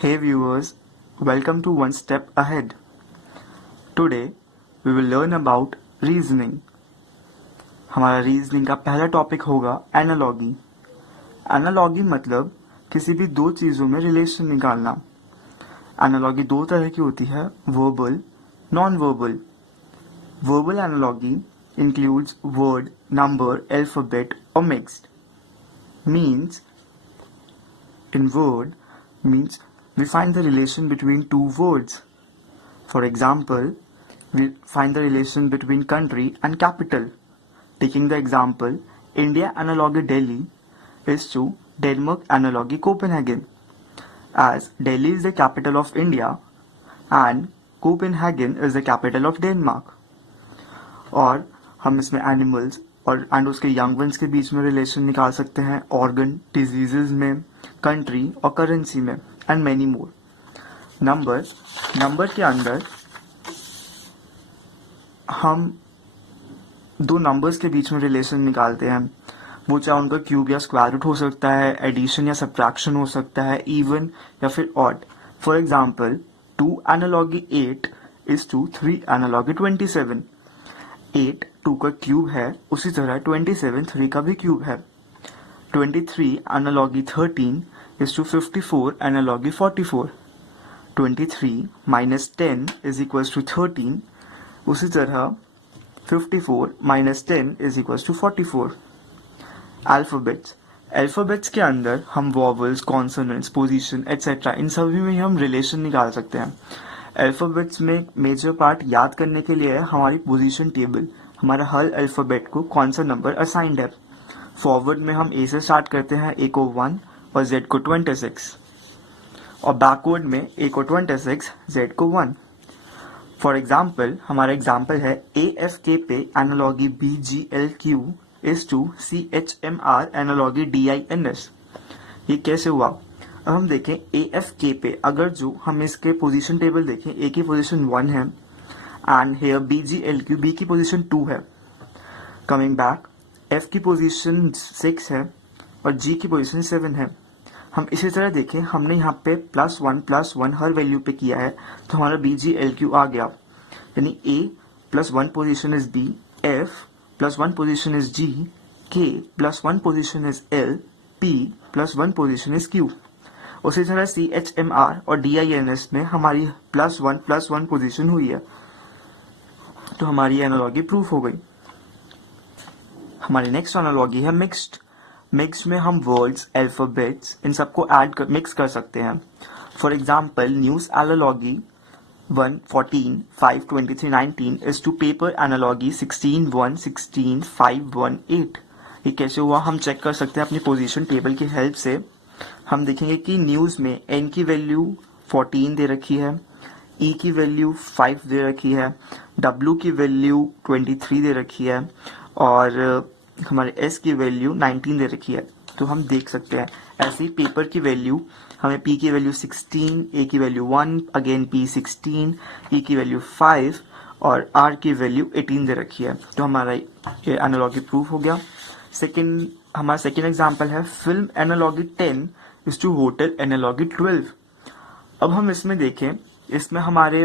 Hey viewers, welcome to One Step Ahead. Today we will learn about reasoning. हमारा reasoning का पहला topic होगा analogy. Analogy मतलब किसी भी दो चीजों में रिलेशन निकालना. एनालॉगी दो तरह की होती है, verbal, non verbal. Verbal analogy includes word, number, alphabet or mixed. Means in word means we find the relation between two words. For example, we find the relation between country and capital. Taking the example, India analogy Delhi is to Denmark analogy Copenhagen. As Delhi is the capital of India and Copenhagen is the capital of Denmark. और हम इसमें animals और and उसके young ones के बीच में relation निकाल सकते हैं, ऑर्गन, डिजीजेज में, कंट्री और करेंसी में, एंड मेनी मोर. नंबर के अंदर हम दो नंबर्स के बीच में रिलेशन निकालते हैं. वो चाहे उनका क्यूब या स्क्वायर रूट हो सकता है, एडिशन या सब्ट्रैक्शन हो सकता है, इवन या फिर odd. For example, 2 analogy 8 is to 3 analogy 27. 8 2 का क्यूब है, उसी तरह 27 3 का भी क्यूब है. 23 analogy 13 is to 54 analogy 44. 23 minus 10 is equals to 13. उसी तरह 54 minus 10 is equals to 44. Alphabets के अंदर हम वॉवल्स, कॉन्सोनेंट्स, पोजीशन एटसेट्रा इन सभी में हम रिलेशन निकाल सकते हैं. अल्फाबेट्स में मेजर पार्ट याद करने के लिए है हमारी पोजीशन टेबल. हमारा हर अल्फाबेट को कौन सा नंबर असाइंड है. फॉरवर्ड में हम ए से स्टार्ट करते हैं, ए को 1 और जेड को 26, और बैकवर्ड में ए को 26, जेड को 1. फॉर एग्जाम्पल, हमारा एग्जाम्पल है ए F K P analogy B G L Q is to C H M R analogy D I N S. ये कैसे हुआ? अब हम देखें ए एफ के पे, अगर जो हम इसके पोजीशन टेबल देखें, ए की पोजीशन 1 है and here B G L Q, B की पोजीशन 2 है. कमिंग बैक, एफ की पोजीशन 6 है और जी की पोजीशन 7 है. हम इसी तरह देखें, हमने यहाँ पे +1 हर वैल्यू पे किया है, तो हमारा बी जी एल क्यू आ गया. यानी A +1 position is B, F +1 position is G, K +1 position is L, P +1 position is Q. उसी तरह सी एच एम आर और डी आई एन एस में हमारी +1 पोजीशन हुई है, तो हमारी एनालॉगी प्रूफ हो गई. हमारी नेक्स्ट एनालॉगी है मिक्स्ड. मिक्स्ड में हम वर्ड्स, अल्फाबेट्स इन सबको मिक्स कर सकते हैं. For example, news analogy 1 14 5 23 19 is to paper analogy 16 1 16 5 1 8. ये कैसे हुआ हम चेक कर सकते हैं अपनी पोजीशन टेबल की हेल्प से. हम देखेंगे कि न्यूज में एन की वैल्यू 14 दे रखी है, ई की वैल्यू 5 दे रखी है, डब्ल्यू की वैल्यू 23 दे रखी है और हमारे एस की वैल्यू 19 दे रखी है. तो हम देख सकते हैं ऐसे ही पेपर की वैल्यू, हमें पी की वैल्यू 16, ए की वैल्यू 1, अगेन पी 16, ई की वैल्यू 5 और आर की वैल्यू 18 दे रखी है. तो हमारा ये एनालॉगी प्रूफ हो गया. हमारा सेकेंड एग्जाम्पल है film analogy 10 is to hotel analogy 12. अब हम इसमें देखें, इसमें हमारे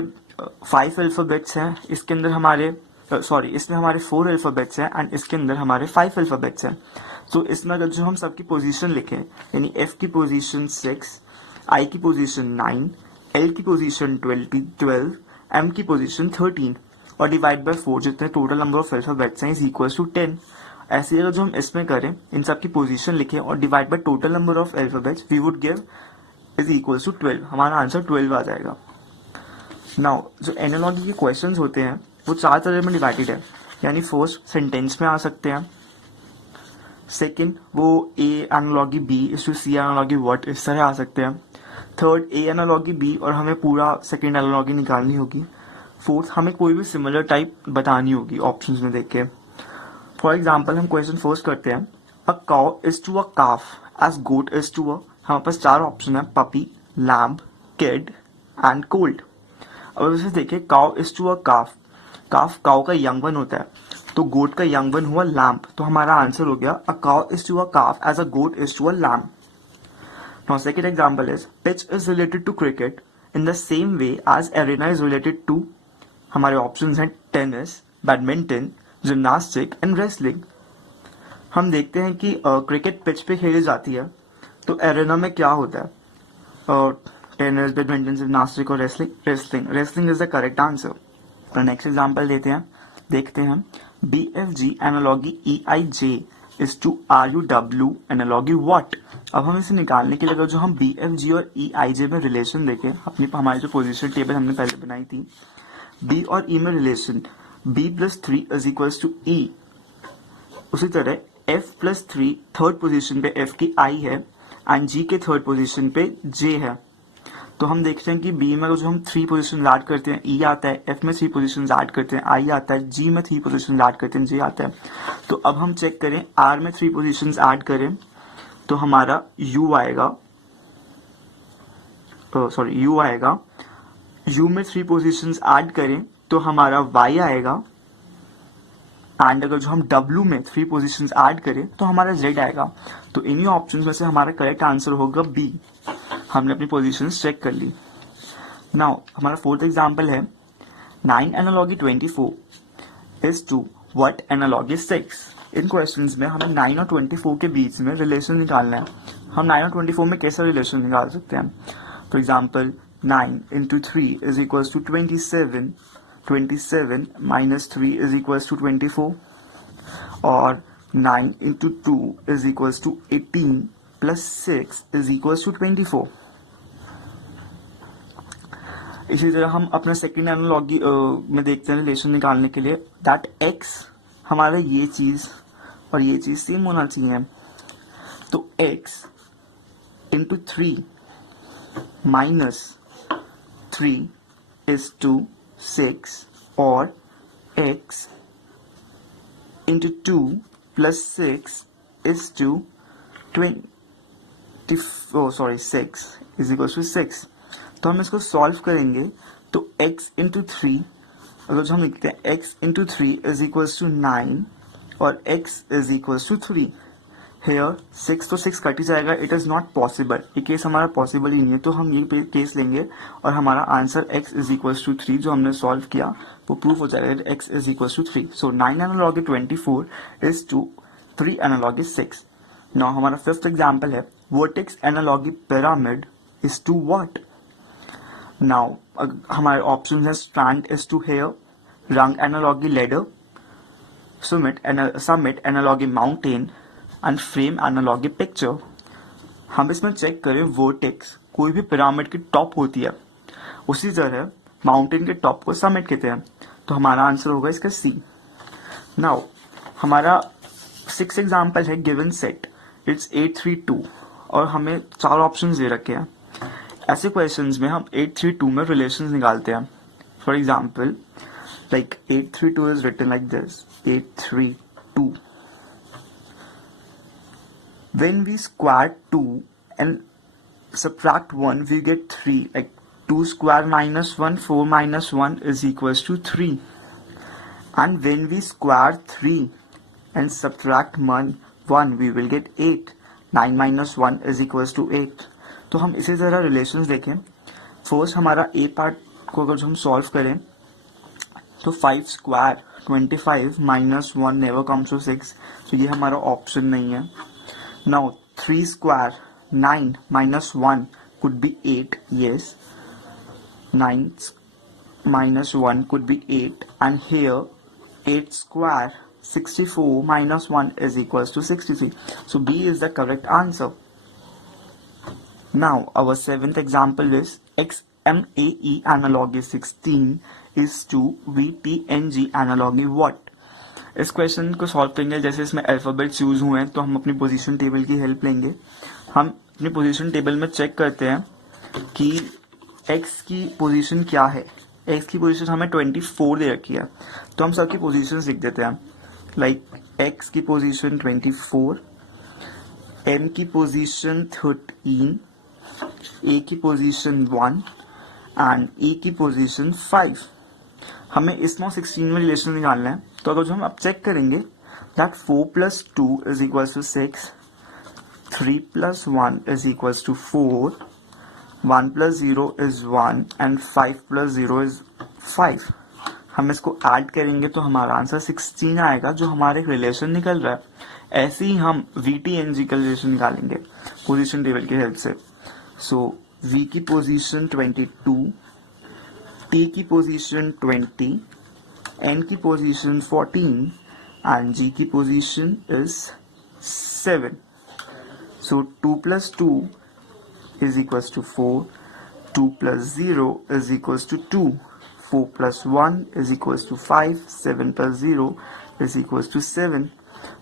5 अल्फाबेट्स हैं, इसके अंदर हमारे इसमें हमारे 4 अल्फाबेट्स हैं एंड इसके अंदर हमारे 5 अल्फाबेट्स हैं. तो इसमें अगर जो हम सबकी पोजीशन लिखें, यानी एफ की पोजीशन 6, आई की पोजीशन 9, एल की पोजीशन 12, एम की पोजीशन 13 और डिवाइड बाय 4, जितने टोटल नंबर ऑफ अल्फाबेट्स हैं इज इक्वल टू 10. ऐसे अगर जो हम इसमें करें, इन सबकी पोजीशन लिखें और divide by total number of alphabets, we would give is equal to 12. हमारा आंसर 12 आ जाएगा. नाउ जो एनालॉजी के क्वेश्चंस होते हैं वो 4 तरह में डिवाइडेड है. यानी फर्स्ट सेंटेंस में आ सकते हैं, सेकंड वो A analogy B is to C analogy what, इस तरह आ सकते हैं. थर्ड ए एनालॉगी बी और हमें पूरा सेकंड एनालॉगी निकालनी होगी. फोर्थ हमें कोई भी सिमिलर टाइप बतानी होगी ऑप्शंस में देख के. फॉर एग्जाम्पल, हम क्वेश्चन फर्स्ट करते हैं, a cow is to a calf as goat is to a. हमारे पास 4 ऑप्शन है, puppy, lamb, kid and colt. अब इसे देखिए, cow is to a calf, calf cow का यंग वन होता है, तो गोट का यंग वन हुआ लैम्प. तो हमारा आंसर हो गया, a cow is to a calf as a goat is to a lamb. Now second example is pitch is related to cricket in the same way as arena is related to, हमारे options हैं tennis, badminton, gymnastic and wrestling. हम देखते हैं कि cricket pitch पे खेली जाती है, तो एरेना में क्या होता है? टेनिस, बैडमिंटन, जिम्नास्टिक और wrestling is the correct answer. तो नेक्स्ट एग्जांपल देखते हैं BFG analogy EIJ is to RUW analogy what. अब हम इसे निकालने के लिए अगर जो हम BFG और EIJ में रिलेशन देखें, हमारी जो पोजीशन टेबल हमने पहले बनाई थी, B और E में relation B+3 is equals to E, उसी तरह F+3 थर्ड पोजीशन पे F की I है एंड G के थर्ड पोजीशन पे J है। तो हम देखते हैं कि B में जो हम 3 पोजीशन ऐड करते हैं E आता है, F में 3 पोजीशन ऐड करते हैं I आता है, G में 3 पोजीशन ऐड करते हैं J आता है। तो अब हम चेक करें R में 3 पोजीशन ऐड करें तो हमारा U आएगा, U आएगा। U में 3 पोजीशन ऐड करें तो हमारा Y आएगा एंड अगर जो हम W में 3 पोजीशंस ऐड करें तो हमारा Z आएगा। तो इन्हीं ऑप्शंस में से हमारा करेक्ट आंसर होगा B। हमने अपनी पोजीशंस चेक कर ली। नाउ हमारा फोर्थ एग्जांपल है 9 analogy 24 is to what analogy 6। इन क्वेश्चंस में हमें 9 और 24 के बीच में रिलेशन निकालना है। हम 9 और 24 में कैसा रिलेशन निकाल सकते हैं? For example 9 into 3 is equals to 27, 27 minus 3 is equals to 24, और 9 into 2 is equals to 18 plus 6 is equals to 24। इसी तरह हम अपना सेकेंड एनालॉगी में देखते हैं रिलेशन निकालने के लिए दैट x हमारा ये चीज और ये चीज सेम होना चाहिए। तो x into 3 minus 3 is to 6 और x into 2 plus 6 is to 6 is equals to 6। तो हम इसको सॉल्व करेंगे तो x into 3, अगर जो हम लिखते हैं x into 3 is equals to 9 और x is equals to 3। Here 6 तो 6 कट ही जाएगा, इट इज नॉट पॉसिबल, ये केस हमारा पॉसिबल ही नहीं है। तो हम ये केस लेंगे और हमारा answer x is equals to 3 जो हमने सॉल्व किया वो प्रूफ हो जाएगा x is equals to 3। So 9 analogy 24 is to 3 analogy 6। Now हमारा फिफ्थ एग्जांपल है vertex analogy pyramid is to what. Now हमारे ऑप्शन है strand is to hair, rung analogy ladder, summit analogy mountain and frame analogy picture. हम इसमें check करें vertex कोई भी pyramid की टॉप होती है, उसी तरह माउंटेन के टॉप को समिट कहते हैं। तो हमारा आंसर होगा इसका C। नाउ हमारा 6 एग्जांपल है गिवन सेट इट्स 832 और हमें 4 ऑप्शंस दे रखे हैं। ऐसे क्वेश्चंस में हम 832 में रिलेशंस निकालते हैं। For example like 832 is written like this 832। When we square 2 and subtract 1, we get 3. Like 2 square minus 1, 4 minus 1 is equals to 3. And when we square 3 and subtract 1, we will get 8. 9 minus 1 is equals to 8. तो हम इसी तरह relations देखें। First हमारा A part को अगर हम solve करें तो 5 square 25 minus 1 never comes to 6, तो ये हमारा ऑप्शन नहीं है। Now 3 square 9 minus 1 could be 8. Yes, 9 minus 1 could be 8, and here 8 square 64 minus 1 is equals to 63. So B is the correct answer. Now our seventh example is XMAE analogy 16 is to VTNG analogy what? इस question को solve करेंगे जैसे इसमें alphabets use हुए हैं तो हम अपनी पोजीशन टेबल की हेल्प लेंगे। हम अपनी पोजीशन टेबल में चेक करते हैं कि x की पोजीशन क्या है। x की पोजीशन हमें 24 दे रखी है, तो हम सबकी पोजीशंस लिख देते हैं। लाइक x की पोजीशन 24, m की पोजीशन 13, a की पोजीशन 1 एंड e की पोजीशन 5। हमें इसमें 16 में रिलेशन निकालना है। तो अगर जो हम अब चेक करेंगे that 4 plus 2 is equals to 6, 3 plus 1 is equals to 4, 1 plus 0 is 1 and 5 plus 0 is 5. हम इसको ऐड करेंगे तो हमारा आंसर 16 आएगा, जो हमारे रिलेशन निकल रहा है। ऐसे ही हम VTNG का रिलेशन निकालेंगे पोजीशन टेबल की हेल्प से। सो V की पोजीशन 22, T की पोजीशन 20, N की पोजीशन 14 and G की position is 7. So 2 plus 2 is equals to 4, 2 plus 0 is equals to 2, 4 plus 1 is equals to 5, 7 plus 0 is equals to 7.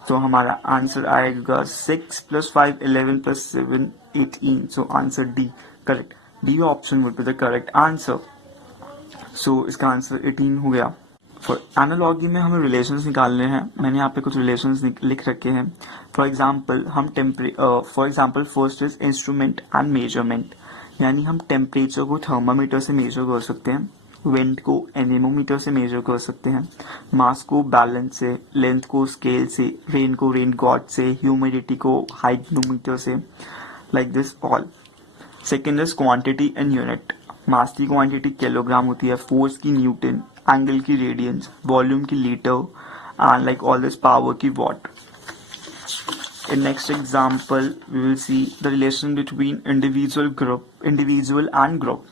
तो हमारा answer आएगा 6 plus 5, 11 plus 7, 18. So answer D correct, D option would be the correct answer. So इसका answer 18 हो गया। For analogy में हमें relations निकालने हैं। मैंने यहाँ पे कुछ रिलेशंस लिख रखे हैं। फॉर एग्जांपल हम for example first is instrument and measurement, यानी हम टेम्परेचर को थर्मामीटर से मेजर कर सकते हैं, विंड को एनेमोमीटर से मेजर कर सकते हैं, मास को बैलेंस से, लेंथ को स्केल से, रेन को रेन गॉड से, ह्यूमिडिटी को हाइग्रोमीटर से, like this all. Second is quantity and unit, mass की क्वांटिटी किलोग्राम होती है, फोर्स की न्यूटन, एंगल की रेडियंस, वॉल्यूम की litre and like all this power की watt. In next example, we will see the relation between individual and group.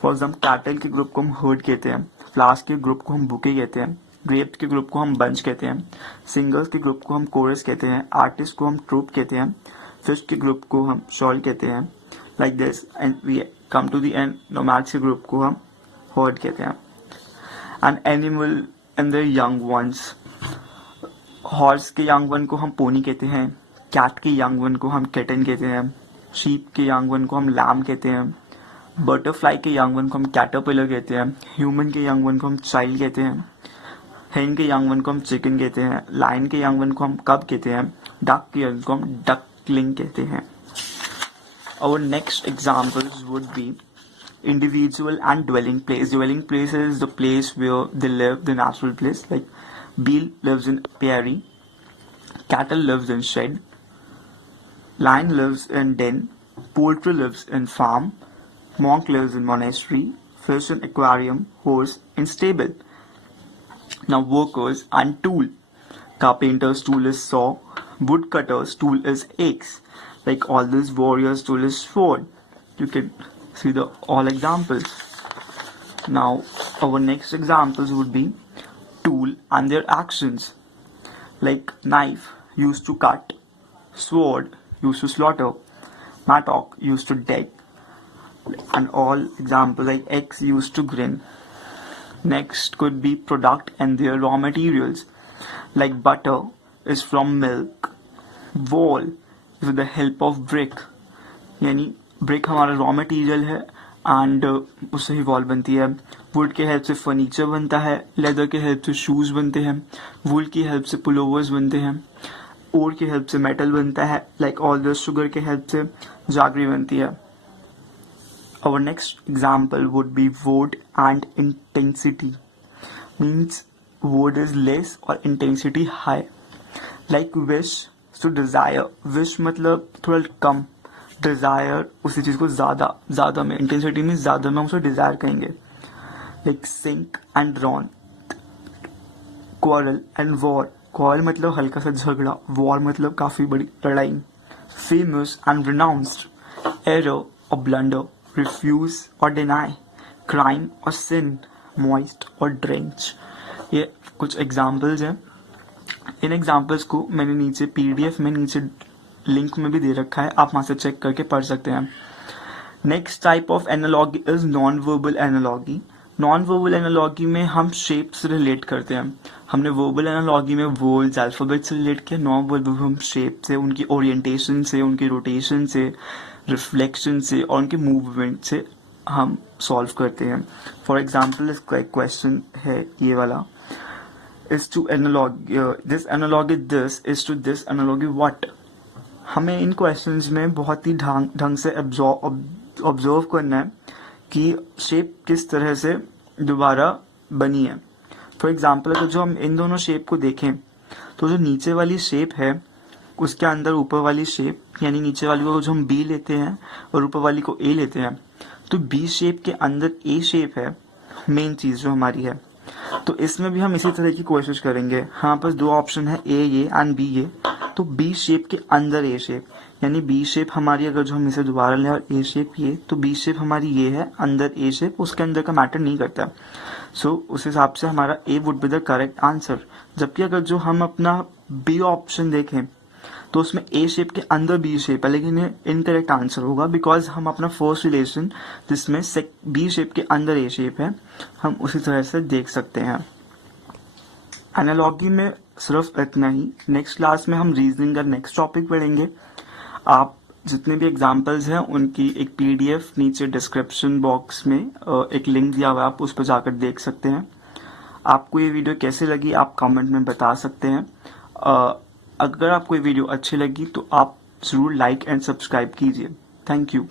For example, cattle के group को हम herd कहते हैं, flowers के ग्रुप को हम bouquet कहते हैं, grapes के ग्रुप को हम bunch कहते हैं, singers के ग्रुप को हम chorus कहते हैं, artists को हम troupe कहते हैं, fish के ग्रुप को हम shoal कहते हैं, like this, and we come to the end, nomads के ग्रुप को हम herd कहते हैं, and animal and their young ones. Horse के यंग वन को हम पोनी कहते हैं, कैट के यंग वन को हम किटन कहते हैं, शीप के यंग वन को हम लैम कहते हैं, बटरफ्लाई के यंग वन को हम कैटरपिलर कहते हैं, ह्यूमन के यंग वन को हम चाइल्ड कहते हैं, हेन के यंग वन को हम चिकन कहते हैं, लायन के यंग वन को हम कब कहते हैं, डक के यंग को हम डकलिंग कहते हैं। Our next examples would be individual and dwelling place. Dwelling place is the place where they live, the natural place. Like Beale lives in apiary, cattle lives in shed, lion lives in den, poultry lives in farm, monk lives in monastery, fish in aquarium, horse in stable. Now workers and tool. Carpenter's tool is saw, woodcutter's tool is axe. Like all these warriors' tool is sword. You can see the all examples. Now our next examples would be tool and their actions. Like knife used to cut, sword used to slaughter, mattock used to deck, and all examples like X used to grin. Next could be product and their raw materials. Like butter is from milk, wall is with the help of brick, यानी brick हमारा raw material है and उससे ही wall बनती है। Would के help से furniture बनता है, लेदर के हेल्प से शूज बनते हैं, वूल की हेल्प से पुलोवर्स बनते हैं, ओर की हेल्प से मेटल बनता है, लाइक ऑल द शुगर के हेल्प से जागरी बनती है। Our next example would be word and intensity, means word is less और intensity high. Like wish to desire, wish मतलब थोड़ा कम, डिजायर उसी चीज को ज्यादा में, इंटेंसिटी में ज्यादा में उसे डिजायर कहेंगे। Like sink and drown, quarrel and war, quarrel मतलब हल्का सा झगड़ा, वॉर मतलब काफी बड़ी लड़ाई। फेमस एंड रिनाउंस्ड, एरर और ब्लंडर, रिफ्यूज और डिनाई, क्राइम और सिन, मॉइस्ट और ड्रेंच। ये कुछ एग्जाम्पल्स हैं। इन एग्जाम्पल्स को मैंने नीचे PDF में नीचे लिंक में भी दे रखा है, आप वहां से चेक करके पढ़ सकते हैं। Next type of analogy is non verbal analogy. Non verbal analogy में हम शेप से रिलेट करते हैं। हमने वर्बल एनालॉगी में वर्ड्स अल्फाबेट से रिलेट किया, नॉन वर्बल हम शेप से, उनकी ओरिएंटेशन से, उनकी रोटेशन से, रिफ्लेक्शन से और उनके मूवमेंट से हम सॉल्व करते हैं। फॉर एग्जाम्पल इसका एक क्वेश्चन है ये वाला, is to analogy this analogy this is to this analogy what। हमें इन क्वेश्चंस में बहुत ही ढंग से ऑब्जर्व करना है कि शेप किस तरह से दोबारा बनी है। फॉर एग्जाम्पल अगर जो हम इन दोनों शेप को देखें तो जो नीचे वाली शेप है उसके अंदर ऊपर वाली शेप यानी नीचे वाली को जो हम बी लेते हैं और ऊपर वाली को ए लेते हैं, तो बी शेप के अंदर ए शेप है मेन चीज जो हमारी है। तो इसमें भी हम इसी तरह की कोशिश करेंगे। हमारे पास दो ऑप्शन है, ए ये एंड बी ये। तो बी शेप के अंदर ए शेप यानी बी शेप हमारी, अगर जो हम इसे दोबारा लें और ए शेप ये, तो बी शेप हमारी ये है, अंदर ए शेप, उसके अंदर का मैटर नहीं करता। सो उस हिसाब से हमारा A would be the correct answer. जबकि अगर जो हम अपना बी ऑप्शन देखें तो उसमें ए शेप के अंदर बी शेप है, लेकिन ये इनकरेक्ट आंसर होगा, बिकॉज हम अपना फर्स्ट रिलेशन जिसमें बी शेप के अंदर ए शेप है, हम उसी तरह से देख सकते हैं। एनालॉजी में सिर्फ इतना ही। नेक्स्ट क्लास में हम रीजनिंग का नेक्स्ट टॉपिक पढ़ेंगे। आप जितने भी एग्जाम्पल्स हैं उनकी एक पीडीएफ नीचे डिस्क्रिप्शन बॉक्स में एक लिंक दिया हुआ है, आप उस पर जाकर देख सकते हैं। आपको ये वीडियो कैसे लगी आप कमेंट में बता सकते हैं। अगर आपको ये वीडियो अच्छी लगी तो आप ज़रूर लाइक एंड सब्सक्राइब कीजिए। Thank you.